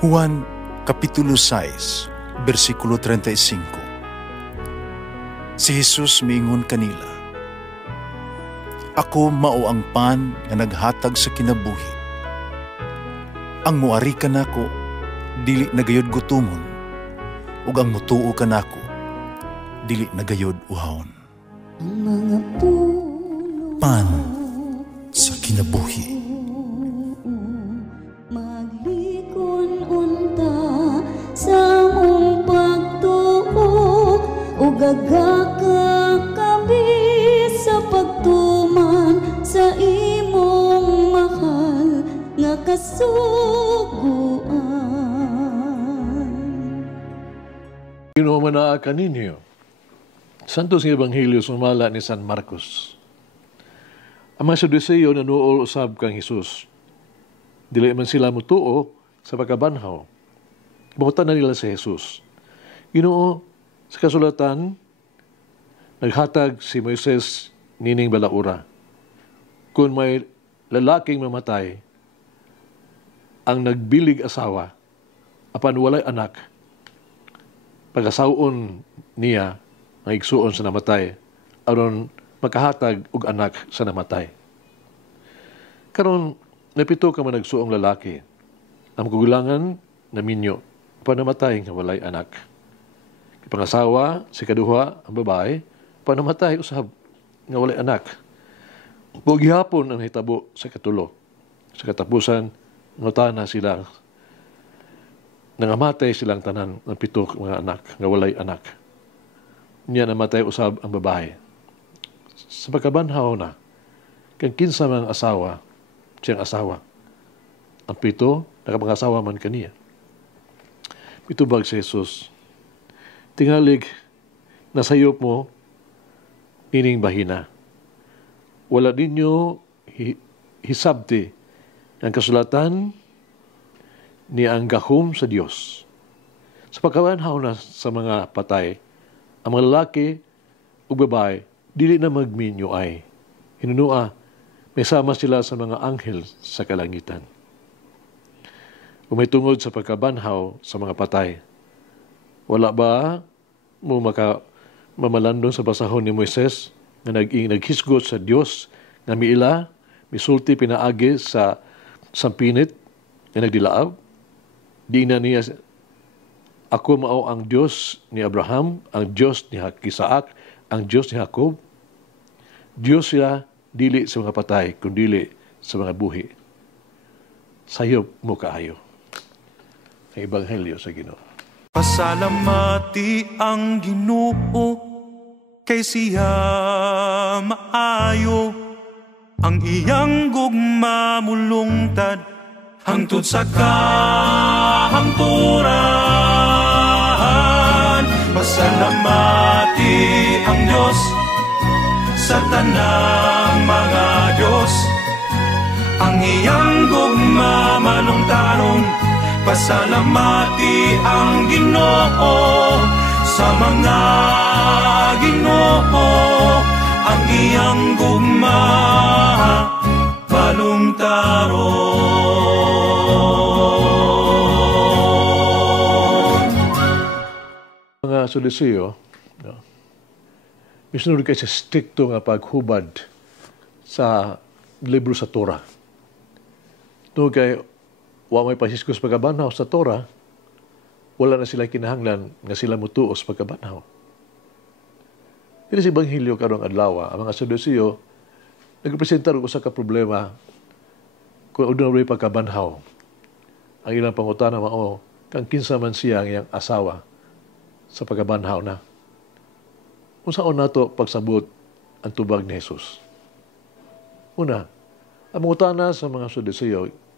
Juan Kapitulo 6, versikulo 35. Si Jesus miingon kanila, "Ako mao ang pan nga naghatag sa kinabuhi. Ang muari kanako dili nagayod gutomon, ug ang mutuo kanako dili nagayod uhawon." Ang mga puno Pan sa kinabuhi. maglikon unta sa mong pagtuo ug gagakabi sa pagtuman sa imong mahal nga kasuguan. Ginoo manaa kaninyo. Santos nga Ebanghelyo sumala ni San Marcos. Ang mga Saduceo nanuol usab kang Hesus. Dili man sila mutuo sa pagkabanhaw. Ibangutan na nila si Jesus. Ginoo, sa kasulatan, naghatag si Moises nining balaura. Kung may lalaking mamatay, ang nagbilig asawa, apan walay anak, pag-asawon niya ang igsuon sa namatay, aron makahatag og anak sa namatay. Karon napito ka man nagsuong lalaki, ang kagulangan na minyo, panamatay nga walay anak. Pangasawa, si kaduha, ang babae, panamatay usab nga walay anak. Ug gihapon ang hitabo sa katulo. Sa katapusan, ngutana sila, nangamatay silang tanan ng pito mga anak, nga walay anak. Niya namatay usab ang babae. Sa pagkabanhaw na, kang kinsa mang asawa, siyang asawa. Ang pito, nakapangasawa man kaniya. Pitubag si Jesus, tingalig, nasayop mo, nining bahina. Wala ninyo hisabti ang kasulatan ni ang gahom sa Dios. Sa pagkabanhaw na sa mga patay, ang mga lalaki o babae, dili na magminyo ay. Hinunua, may sama sila sa mga anghel sa kalangitan. Kung may tungod sa pagkabanhaw sa mga patay, wala ba mo mamalandong sa basahon ni Moises na naghisgot sa Dios nga miila, misulti pinaagi sa sampinit nga nagdilaab? Di na niya, ako mao ang Diyos ni Abraham, ang Diyos ni Isaac, ang Diyos ni Jacob. Diyos siya dili sa mga patay, kundi sa mga buhi. Sayop mo kaayo. Ang Ebanghelyo sa Ginoo. Pasalamati ang Ginoo kay siya maayo, ang iyang gugma mulungtad hangtod sa kahangturan. Pasalamati ang Diyos sa tanang mga Diyos, ang iyang gugma malungtaron. Pasalamati ang Ginoo sa mga Ginoo, ang iyang gugma malungtaron. Mga Saduceo, misunod kay sa strikto nga paghubad sa libro sa Torah. Ito kay wa may pasiskos pagkabanhaw sa Torah, wala na sila kinahanglan nga sila mutuos pagkabanhaw. Dili sa Ebanghelyo karong adlaw, ang mga Saduceo nagrepresentar og usa ka problema kung aduna ray pagkabanhaw. Ang ilang pangutana mao kang kinsa man siya ang iyang asawa sa pagkabanhaw na. Unsaon nato pagsabot ang tubag ni Jesus? Una, ang mangutana sa mga Saduceo,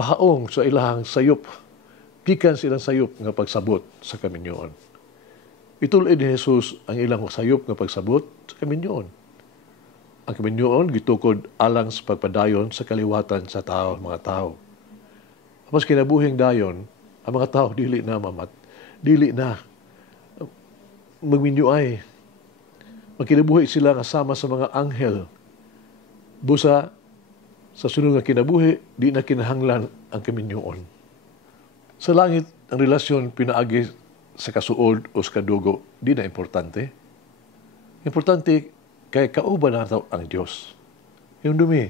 pahaong sa ilahang sayop, pikan silang sayop nga pagsabot sa kaminyoon. Itulid ni Jesus ang ilang sayop nga pagsabot sa kaminyoon. Ang kaminyoon gitukod alang sa pagpadayon sa kaliwatan sa tao, mga tao. Tapos kinabuhing dayon, ang mga tao dili na magminyoay. Magkinabuhi sila kasama sa mga anghel. Busa, sa sunod nga kinabuhi, di na kinahanglan ang kaminyoon. Sa langit, ang relasyon pinaagi sa kasuod o sa kadugo, di na importante. Importante kay kauban nato ang Dios. Yung dumi,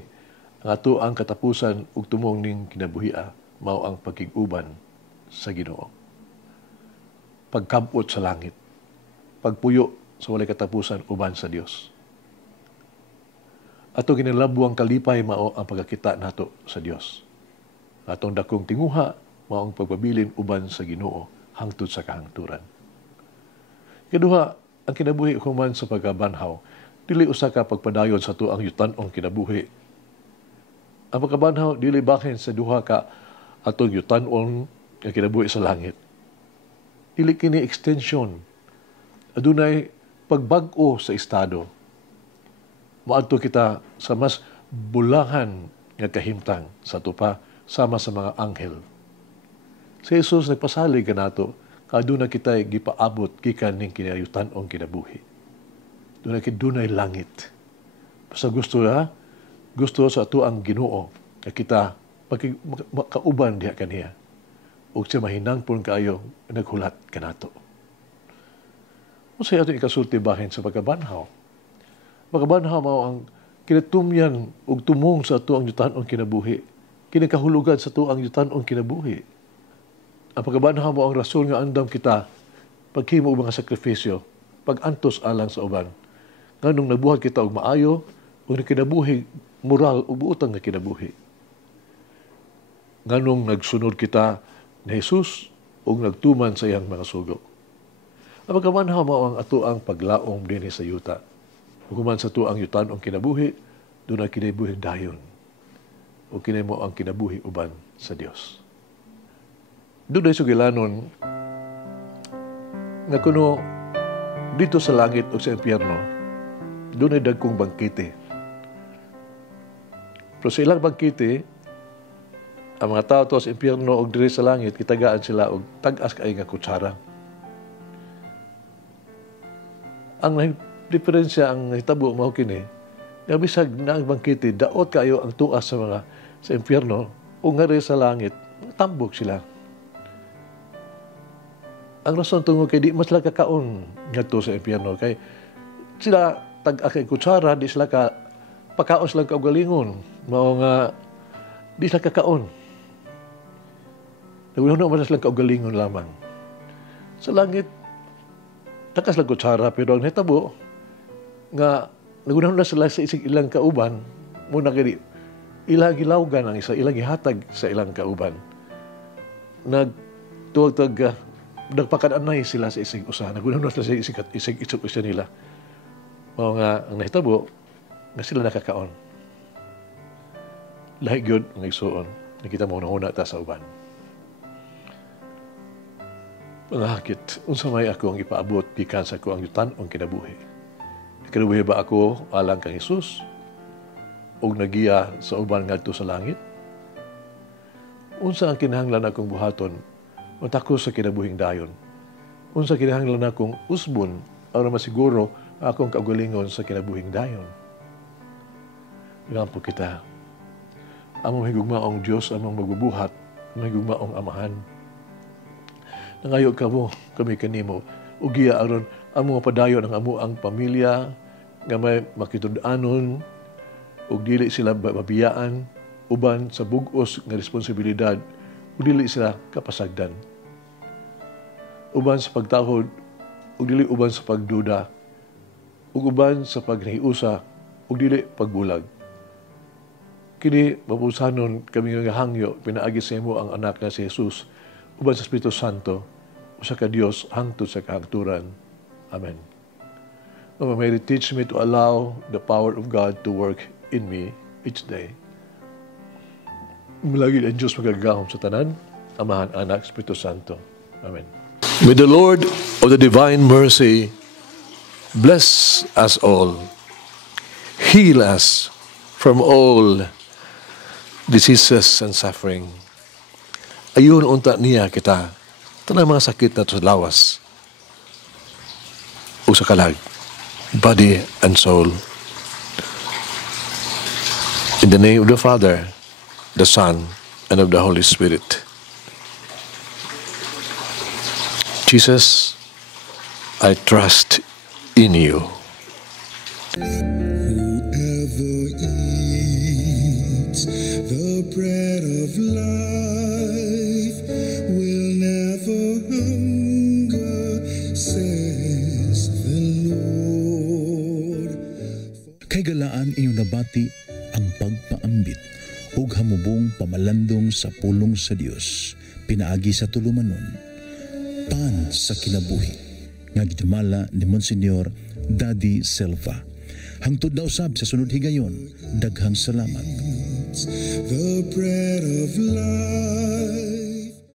ang ato ang katapusan ug tumong ning kinabuhia mao ang pagkig-uban sa Ginoo. Pagkabot sa langit, pagpuyo sa walay katapusan uban sa Dios. Ato ginalabuang kalipay mao ang pagkakita nato sa Dios. Atong dakong tinguha mao ang pagpabilin uban sa Ginoo hangtod sa kahangturan. Kaduha, ang kinabuhi human sa pagkabanhaw, dili usa ka pagpadayon sa tuang yutan-ong kinabuhi. Ang pagkabanhaw dili bahin sa duha ka atong yutan-ong nga kinabuhi sa langit. Dili kini extension. Adunay pagbag-o sa estado. Maadto kita sa mas bulahan nga kahimtang sa tupa sama sa mga anghel. Si Jesus nagpasalig kanato kaduna kita gipaabot gikan ning kinayutan-ong kinabuhi. Dunay langit. Basta gusto sa ato ang Ginoo nga kita makauban diha kaniya. Ug siya mahinangpon kaayo naghulat kanato. Unsay ato ikasulti bahin sa pagkabanhaw? Pagkabanhaw mao ang kinatumyan ug tumong sa ato ang yutan-ong kinabuhi. Kinakahulugan sa ato ang yutan-ong kinabuhi. Ang pagkabanhaw mo ang rason nga andam kita paghimo og mga sakripisyo, pag-antos alang sa uban. Nganong nabuhat kita og maayo ug kinabuhi moral ug buotang nga kinabuhi. Nganong nagsunod kita ni Jesus ug nagtuman sa iyang mga sugo. Ang pagkabanhaw mo ang ato ang paglaom dinhi sa yuta. Human sa ato ang yutan-ong kinabuhi, doon ang kinabuhi dayon. O kinay mo ang kinabuhi uban sa Dios. Doon ay sugilanon nga kuno dito sa langit o sa impyerno, doon ay dagkong bangkite. Pero sa ilang bangkite, ang mga tao to sa impyerno o diri sa langit, kitagaan sila og tag-as kaay nga kutsara. Ang diferensya, ang hitabo mao kini, nga bisag na ang bangkite, daot kayo ang tuas sa mga sa impyerno o nga rin sa langit, tambok sila. Ang rason tungod kay di mas sila kakaon ngadto sa impyerno kay sila tag-akay kutsara, di sila ka pakaon sila kaugalingon, mao nga di sila kakaon. Nagunaw man sila kaugalingon lamang. Sa langit takas lang kutsara, pero ang hitabo nga nagunaw na sila sa isig ilang kauban, muna kini ilang gilawgan ang isa, ilang gihatag sa ilang kauban. Nagtuwag-tag nagpakadanay sila sa isig usa. Nagunaw na sila sa isig isa nila. Mao nga ang nahitabo nga sila nakakaon. Lahi gyud ang igsuon. Nakita mo na ta sa uban. Mga hakit, unsa may ako ang ipaabot gikan sa ko ang yutan-ong kinabuhi. Kinabuhi ba ako alang kang Jesus? O nagiya sa uban ngadto sa langit? Unsa ang kinahanglan akong buhaton matako sa kinabuhing dayon? Unsa kinahanglan akong usbon aron masiguro akong kaugalingon sa kinabuhing dayon? Ilang po kita. Among higugmaong Diyos, among magbubuhat, among higugmaong Amahan. Nangayo ka mo, kami kanimo, ugiya aron amo padayon ang amo ang pamilya nga may makitud-anon ug dili sila mabiyaan uban sa bug-os nga responsibilidad ug dili sila kapasagdan. Uban sa pagtahod ug dili uban sa pagduda ug uban sa paghiusa ug dili pagbulag. Kini mapusanon kami nga hangyo pinaagi sa imo ang anak nga si Jesus uban sa Espiritu Santo, usa ka Dios hangtod sa kahangturan. Amen. Mama Mary, teach me to allow the power of God to work in me each day. Mulagi ang Diyos magagahom sa tanan, Amahan, Anak, Espiritu Santo. Amen. May the Lord of the divine mercy bless us all, heal us from all diseases and suffering. Ayun unta niya kita, tanang mga sakit na sa lawas o sa kalag, body and soul. In the name of the Father, the Son, and of the Holy Spirit. Jesus, I trust in you. Whoever eats the bread of life will never hunger, says the Lord. Kay galaan inyong nabati ang pagpaambit ug hamubong pamalandong sa pulong sa Dios pinaagi sa tulumanon. Pan sa kinabuhi nga gidumala ni Monsignor Daddy Silva. Hangtod na usab sa sunod higayon, daghang salamat. The bread of life